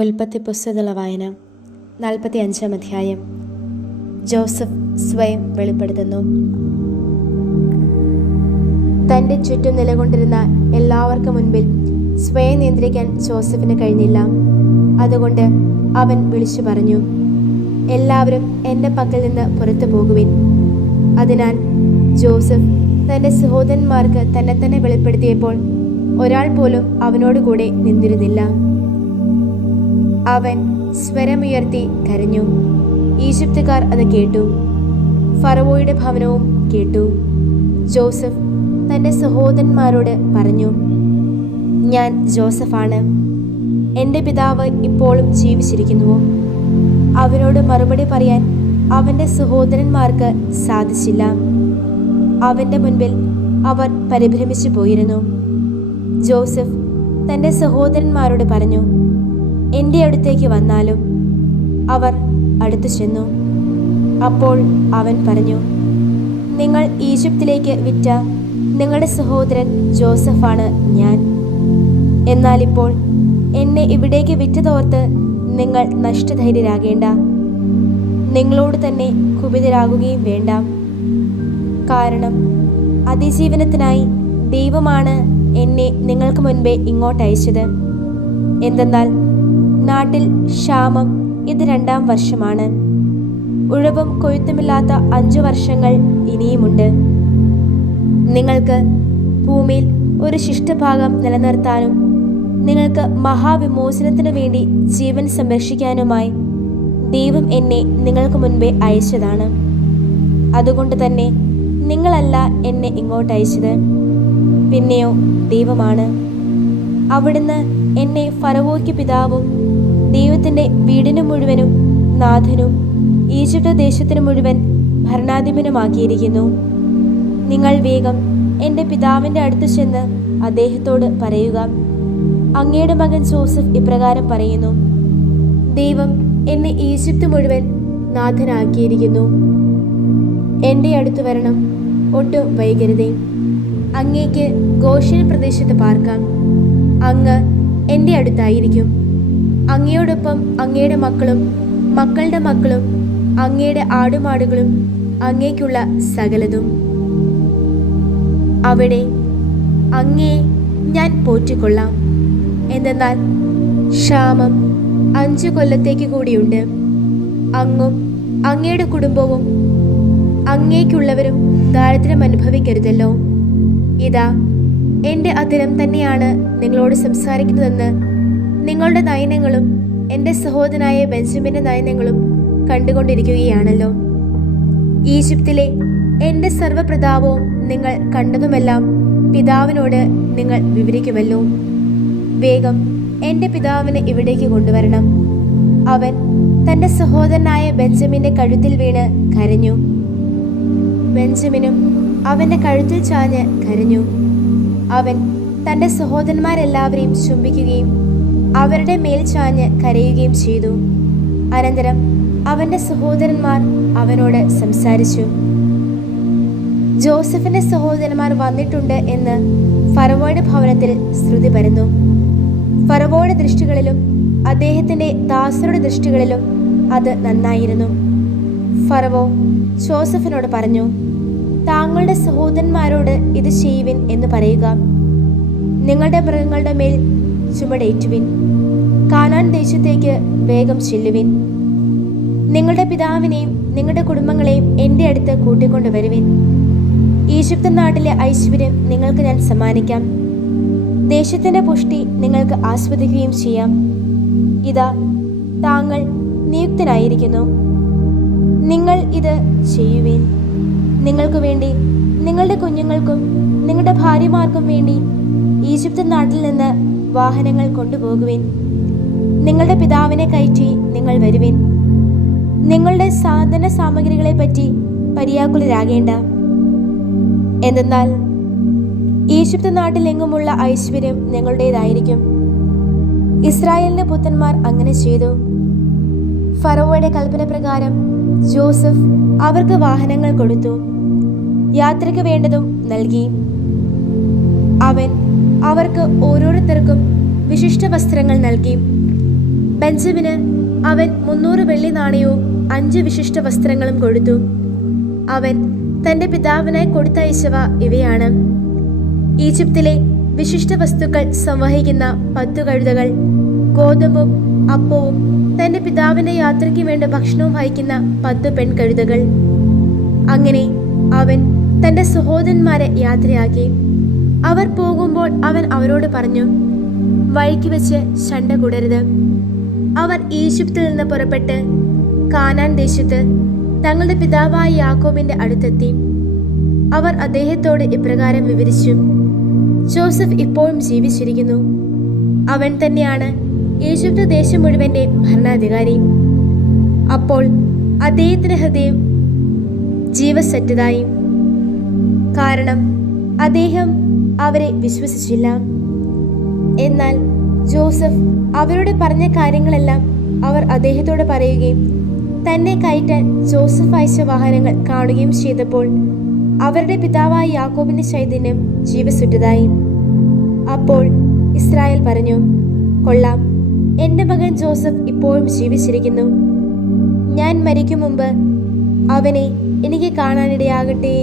ഉൽപ്പത്തി പുസ്തകത്തിലുള്ള വായന 45-ാം അധ്യായം. ജോസഫ് സ്വയം വെളിപ്പെടുത്തുന്നു. തൻ്റെ ചുറ്റും നിലകൊണ്ടിരുന്ന എല്ലാവർക്കും മുൻപിൽ സ്വയം നിയന്ത്രിക്കാൻ ജോസഫിന് കഴിഞ്ഞില്ല. അതുകൊണ്ട് അവൻ വിളിച്ചു പറഞ്ഞു, എല്ലാവരും എൻ്റെ പക്കൽ നിന്ന് പുറത്തു പോകുവിൻ. അതിനാൽ ജോസഫ് തൻ്റെ സഹോദരന്മാർക്ക് തന്നെ വെളിപ്പെടുത്തിയപ്പോൾ ഒരാൾ പോലും അവനോടുകൂടെ നിന്നിരുന്നില്ല. അവൻ സ്വരമുയർത്തി കരഞ്ഞു. ഈജിപ്തുകാർ അത് കേട്ടു. ഫറവോയുടെ ഭവനവും കേട്ടു. ജോസഫ് തൻ്റെ സഹോദരന്മാരോട് പറഞ്ഞു, ഞാൻ ജോസഫാണ്. എൻ്റെ പിതാവ് ഇപ്പോഴും ജീവിച്ചിരിക്കുന്നുവോ? അവനോട് മറുപടി പറയാൻ അവൻ്റെ സഹോദരന്മാർക്ക് സാധിച്ചില്ല. അവൻ്റെ മുൻപിൽ അവർ പരിഭ്രമിച്ചു പോയിരുന്നു. ജോസഫ് തൻ്റെ സഹോദരന്മാരോട് പറഞ്ഞു, എൻ്റെ അടുത്തേക്ക് വന്നാലും. അവർ അടുത്തു ചെന്നു. അപ്പോൾ അവൻ പറഞ്ഞു, നിങ്ങൾ ഈജിപ്തിലേക്ക് വിറ്റ നിങ്ങളുടെ സഹോദരൻ ജോസഫാണ് ഞാൻ. എന്നാലിപ്പോൾ എന്നെ ഇവിടേക്ക് വിറ്റതോർത്ത് നിങ്ങൾ നഷ്ടധൈര്യരാകേണ്ട. നിങ്ങളോട് തന്നെ കുപിതരാകുകയും വേണ്ട. കാരണം അതിജീവനത്തിനായി ദൈവമാണ് എന്നെ നിങ്ങൾക്ക് മുൻപേ ഇങ്ങോട്ടയച്ചത്. എന്തെന്നാൽ നാട്ടിൽ ക്ഷാമം ഇത് 2-ാം വർഷമാണ്. ഉഴവും കൊയ്ത്തുമില്ലാത്ത 5 വർഷങ്ങൾ ഇനിയുമുണ്ട്. നിങ്ങൾക്ക് ഭൂമിയിൽ ഒരു ശിഷ്ടഭാഗം നിലനിർത്താനും നിങ്ങൾക്ക് മഹാവിമോചനത്തിനു വേണ്ടി ജീവൻ സംരക്ഷിക്കാനുമായി ദൈവം എന്നെ നിങ്ങൾക്ക് മുൻപേ അയച്ചതാണ്. അതുകൊണ്ട് തന്നെ നിങ്ങളല്ല എന്നെ ഇങ്ങോട്ടയച്ചത്, പിന്നെയോ ദൈവമാണ്. അവിടുന്ന് എന്നെ ഫറവോയ്ക്ക് പിതാവും ദൈവത്തിൻ്റെ വീടിനു മുഴുവനും നാഥനും ഈജിപ്ത് ദേശത്തിനു മുഴുവൻ ഭരണാധിപനുമാക്കിയിരിക്കുന്നു. നിങ്ങൾ വേഗം എൻ്റെ പിതാവിൻ്റെ അടുത്ത് ചെന്ന് അദ്ദേഹത്തോട് പറയുക, അങ്ങയുടെ മകൻ ജോസഫ് ഇപ്രകാരം പറയുന്നു, ദൈവം എന്നെ ഈജിപ്ത് മുഴുവൻ നാഥനാക്കിയിരിക്കുന്നു. എൻ്റെ അടുത്ത് വരണം, ഒട്ടും വൈകരുതേ. അങ്ങേക്ക് ഗോശൻ പ്രദേശത്ത് പാർക്കാം. അങ്ങ് എൻ്റെ അടുത്തായിരിക്കും. അങ്ങയോടൊപ്പം അങ്ങയുടെ മക്കളും മക്കളുടെ മക്കളും അങ്ങയുടെ ആടുമാടുകളും അങ്ങേക്കുള്ള സകലതും. അവിടെ അങ്ങയെ ഞാൻ പോറ്റിക്കൊള്ളാം. എന്തെന്നാൽ ക്ഷാമം 5 കൊല്ലത്തേക്ക് കൂടിയുണ്ട്. അങ്ങും അങ്ങയുടെ കുടുംബവും അങ്ങേക്കുള്ളവരും ദാരിദ്ര്യം അനുഭവിക്കരുതല്ലോ. ഇതാ എൻ്റെ അധരം തന്നെയാണ് നിങ്ങളോട് സംസാരിക്കുന്നതെന്ന് നിങ്ങളുടെ നയനങ്ങളും എൻ്റെ സഹോദരനായ ബെഞ്ചമിൻ്റെ നയനങ്ങളും കണ്ടുകൊണ്ടിരിക്കുകയാണല്ലോ. ഈജിപ്തിലെ എൻ്റെ സർവ്വപ്രതാപവും നിങ്ങൾ കണ്ടതുമെല്ലാം പിതാവിനോട് നിങ്ങൾ വിവരിക്കുമല്ലോ. വേഗം എൻ്റെ പിതാവിനെ ഇവിടേക്ക് കൊണ്ടുവരണം. അവൻ തൻ്റെ സഹോദരനായ ബെഞ്ചമിൻ്റെ കഴുത്തിൽ വീണ് കരഞ്ഞു. ബെഞ്ചമിനും അവൻ്റെ കഴുത്തിൽ ചാഞ്ഞ് കരഞ്ഞു. അവൻ തൻ്റെ സഹോദരന്മാരെല്ലാവരെയും ചുംബിക്കുകയും അവരുടെ മേൽ ചാഞ്ഞ് കരയുകയും ചെയ്തു. അനന്തരം അവൻ്റെ സഹോദരന്മാർ അവനോട് സംസാരിച്ചു. ജോസഫിൻ്റെ സഹോദരന്മാർ വന്നിട്ടുണ്ട് എന്ന് ഫറവോയുടെ ഭവനത്തിൽ ശ്രുതി പരന്നു. ഫറവോയുടെ ദൃഷ്ടികളിലും അദ്ദേഹത്തിൻ്റെ ദാസരുടെ ദൃഷ്ടികളിലും അത് നന്നായിരുന്നു. ഫറവോ ജോസഫിനോട് പറഞ്ഞു, താങ്കളുടെ സഹോദരന്മാരോട് ഇത് ചെയ്യുവിൻ എന്ന് പറയുക. നിങ്ങളുടെ മൃഗങ്ങളുടെ മേൽ ചുമടേറ്റുവിൻ. കാനാൻ ദേശത്തേക്ക് വേഗം ചെല്ലുവിൻ. നിങ്ങളുടെ പിതാവിനെയും നിങ്ങളുടെ കുടുംബങ്ങളെയും എൻ്റെ അടുത്ത് കൂട്ടിക്കൊണ്ടുവരുവിൻ. ഈജിപ്ത് നാട്ടിലെ ഐശ്വര്യം നിങ്ങൾക്ക് ഞാൻ സമ്മാനിക്കാം. ദേശത്തിൻ്റെ പുഷ്ടി നിങ്ങൾക്ക് ആസ്വദിക്കുകയും ചെയ്യാം. ഇതാ താങ്കൾ നിയുക്തനായിരിക്കുന്നു. നിങ്ങൾ ഇത് ചെയ്യുവിൻ. നിങ്ങൾക്ക് വേണ്ടി നിങ്ങളുടെ കുഞ്ഞുങ്ങൾക്കും നിങ്ങളുടെ ഭാര്യമാർക്കും വേണ്ടി ഈജിപ്ത് നാട്ടിൽ നിന്ന് വാഹനങ്ങൾ കൊണ്ടുപോകുവിൻ. നിങ്ങളുടെ പിതാവിനെ കയറ്റി നിങ്ങൾ വരുവിൻ. നിങ്ങളുടെ സാധന സാമഗ്രികളെ പറ്റി പര്യാകുലരാകേണ്ട. എന്തെന്നാൽ ഈജിപ്ത് നാട്ടിലെങ്ങുമുള്ള ഐശ്വര്യം ഞങ്ങളുടേതായിരിക്കും. ഇസ്രായേലിന്റെ പുത്രന്മാർ അങ്ങനെ ചെയ്തു. ഫറവോയുടെ കൽപ്പന പ്രകാരം ജോസഫ് അവർക്ക് വാഹനങ്ങൾ കൊടുത്തു. യാത്രയ്ക്ക് വേണ്ടതും നൽകി. അവൻ അവർക്ക് ഓരോരുത്തർക്കും വിശിഷ്ട വസ്ത്രങ്ങൾ നൽകി. ബെഞ്ചമിന് അവൻ 300 വെള്ളി നാണയവും 5 വിശിഷ്ട വസ്ത്രങ്ങളും കൊടുത്തു. അവൻ തന്റെ പിതാവിനായി കൊടുത്തയച്ചവ ഇവയാണ്: ഈജിപ്തിലെ വിശിഷ്ട വസ്തുക്കൾ സംവഹിക്കുന്ന 10 കഴുതകൾ, ഗോതമ്പും അപ്പവും തന്റെ പിതാവിന്റെ യാത്രയ്ക്ക് വേണ്ട ഭക്ഷണവും വഹിക്കുന്ന 10 പെൺകഴുതകൾ. അങ്ങനെ അവൻ തന്റെ സഹോദരന്മാരെ യാത്രയാക്കി. അവർ പോകുമ്പോൾ അവൻ അവരോട് പറഞ്ഞു, വഴിക്ക് വെച്ച് ശണ്ട കൂടരുത്. അവർ ഈജിപ്തിൽ നിന്ന് പുറപ്പെട്ട് കാനാൻ ദേശത്ത് തങ്ങളുടെ പിതാവായ യാക്കോബിന്റെ അടുത്തെത്തി. അവർ അദ്ദേഹത്തോട് ഇപ്രകാരം വിവരിച്ചു: ജോസഫ് ഇപ്പോഴും ജീവിച്ചിരിക്കുന്നു. അവൻ തന്നെയാണ് ഈജിപ്ത് ദേശം മുഴുവന്റെ ഭരണാധികാരി. അപ്പോൾ അദ്ദേഹത്തിന്റെ ഹൃദയം ജീവസറ്റതായി, കാരണം അദ്ദേഹം അവരെ വിശ്വസിച്ചില്ല. എന്നാൽ ജോസഫ് അവരോട് പറഞ്ഞ കാര്യങ്ങളെല്ലാം അവർ അദ്ദേഹത്തോട് പറയുകയും തന്നെ കയറ്റാൻ ജോസഫ് അയച്ച വാഹനങ്ങൾ കാണുകയും ചെയ്തപ്പോൾ അവരുടെ പിതാവായ യാക്കോബിന്റെ ചൈതന്യം ജീവസുറ്റതായി. അപ്പോൾ ഇസ്രായേൽ പറഞ്ഞു, കൊള്ളാം, എൻ്റെ മകൻ ജോസഫ് ഇപ്പോഴും ജീവിച്ചിരിക്കുന്നു. ഞാൻ മരിക്കും മുമ്പ് അവനെ എനിക്ക് കാണാനിടയാകട്ടെ.